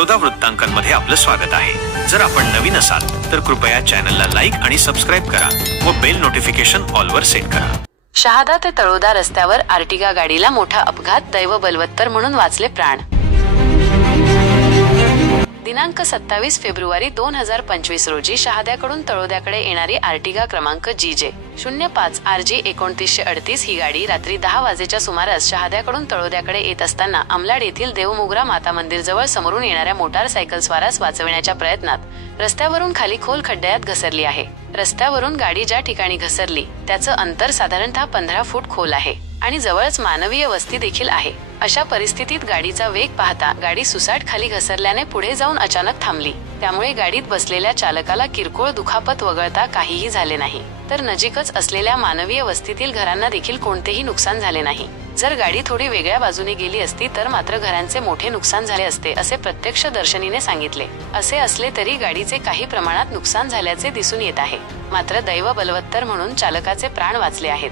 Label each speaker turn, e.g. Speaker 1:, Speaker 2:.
Speaker 1: बडोदा वृत्तांकनमध्ये आपलं स्वागत आहे. जर आपण नवीन असाल तर कृपया चॅनलला लाईक आणि सबस्क्राईब करा व बेल नोटिफिकेशन ऑलवर सेट करा.
Speaker 2: शहादा ते तळोदा रस्त्यावर आर्टिगा गाडीला मोठा अपघात दैव बलवत्तर म्हणून वाचले प्राण. दिनांक सत्तावीस फेब्रुवारी दोन हजार पंचवीस रोजी शहाद्याकडून तळोद्याकडे येणारी आर्टिगा क्रमांक जी जे शून्य पाच आर जी एकोणतीसशे अडतीस ही गाडी रात्री दहा वाजेच्या सुमारास शहाद्याकडून तळोद्याकडे येत असताना अमलाड येथील देवमुगरा माता मंदिर जवळ समोरून येणाऱ्या मोटारसायकल स्वारास वाचविण्याच्या प्रयत्नात रस्त्यावरून खाली खोल खड्ड्यात घसरली आहे. रस्त्यावरून गाडी ज्या ठिकाणी घसरली त्याचं अंतर साधारणतः पंधरा फूट खोल आहे आणि जवळच मानवीय वस्ती देखील आहे. अशा परिस्थितीत गाडीचा वेग पाहता गाडी सुसाट खाली घसरल्याने पुढे जाऊन अचानक थांबली. त्यामुळे गाडीत बसलेल्या चालकाला किरकोळ दुखापत वगळता काहीही झाले नाही. तर नजीकच असलेल्या मानवीय वस्तीतील घरांना देखील कोणतेही नुकसान झाले नाही. जर गाडी थोडी वेगळ्या बाजूने गेली असती तर मात्र घरांचे मोठे नुकसान झाले असते असे प्रत्यक्ष दर्शनीने सांगितले. असे असले तरी गाडीचे काही प्रमाणात नुकसान झाल्याचे दिसून येत आहे. मात्र दैव बलवत्तर म्हणून चालकाचे प्राण वाचले आहेत.